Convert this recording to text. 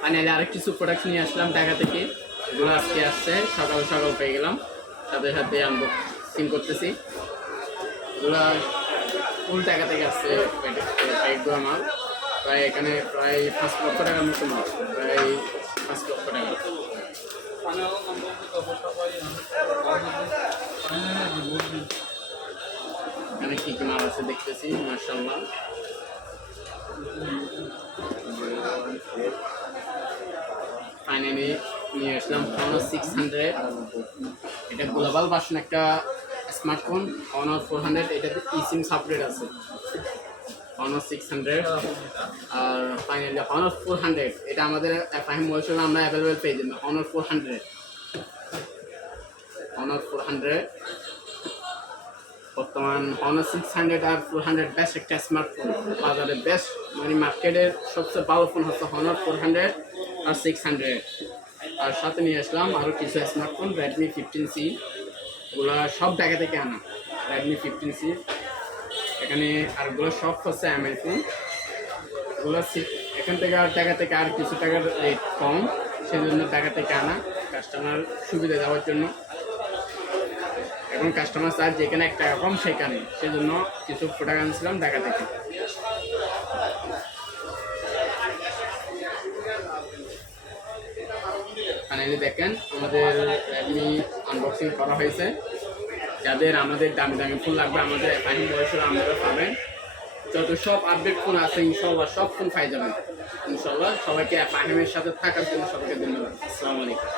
Finally আরেক কিছু product নিয়ে আসলাম ঢাকা থেকে, এগুলো আজকে আসছে, সকাল সকাল পেয়ে গেলাম, সাথে সাথে আনবক্সিং করতেছি। এগুলো ফুল টাকা থেকে আসছে প্যাকেটগুলো মাল, প্রায় এখানে প্রায় 5 লক্ষ টাকার মতো মাল, প্রায় 5 লক্ষ টাকা। এখানে কী কী মাল আছে দেখতেছি, মাশাআল্লাহ। ফাইনালি নিয়ে আসলাম Honor 600, এটা গ্লোবাল ভার্সন একটা স্মার্টফোন। Honor 400 এটাতে eSIM সাপোর্টেড আছে। Honor 600 আর ফাইনালি Honor 400, এটা আমাদের ফাহিম বলছিল আমরা অ্যাভেলেবেল পেয়ে যাবো। Honor 400 বর্তমান Honor 600 আর 400 বেস্ট একটা স্মার্টফোন, বাজারে বেস্ট, মানে মার্কেটের সবচেয়ে ভালো ফোন হচ্ছে Honor 400 আর 600। আর সাথে নিয়ে আসলাম আরও কিছু স্মার্টফোন, Redmi 15C, এগুলো সব জায়গা থেকে আনা। Redmi 15C এখানে, আর এগুলো সব হচ্ছে এমআই ফোন। এগুলো এখান থেকে আর টাকা থেকে আর কিছু টাকার রেট কম, সেজন্য টাকা থেকে আনা, কাস্টমার সুবিধা দেওয়ার জন্য। এখন কাস্টমার চার্জ যেখানে 1 টাকা কম সেখানে, সেজন্য কিছু প্রোডাক্ট আনছিলাম ঢাকা থেকে। ফাইনালি দেখেন আমাদের রেডমি আনবক্সিং করা হয়েছে। যাদের আমাদের দামি দামি ফোন লাগবে আমাদের ফাহিম বয়সের আমরা পাবেন। যত সব আপডেট ফোন আছে ইনশাল্লাহ সব ফোন পাই যাবেন ইনশাল্লাহ। সবাইকে ফাহিমের সাথে থাকার জন্য সবাইকে ধন্যবাদ। আসসালামু আলাইকুম।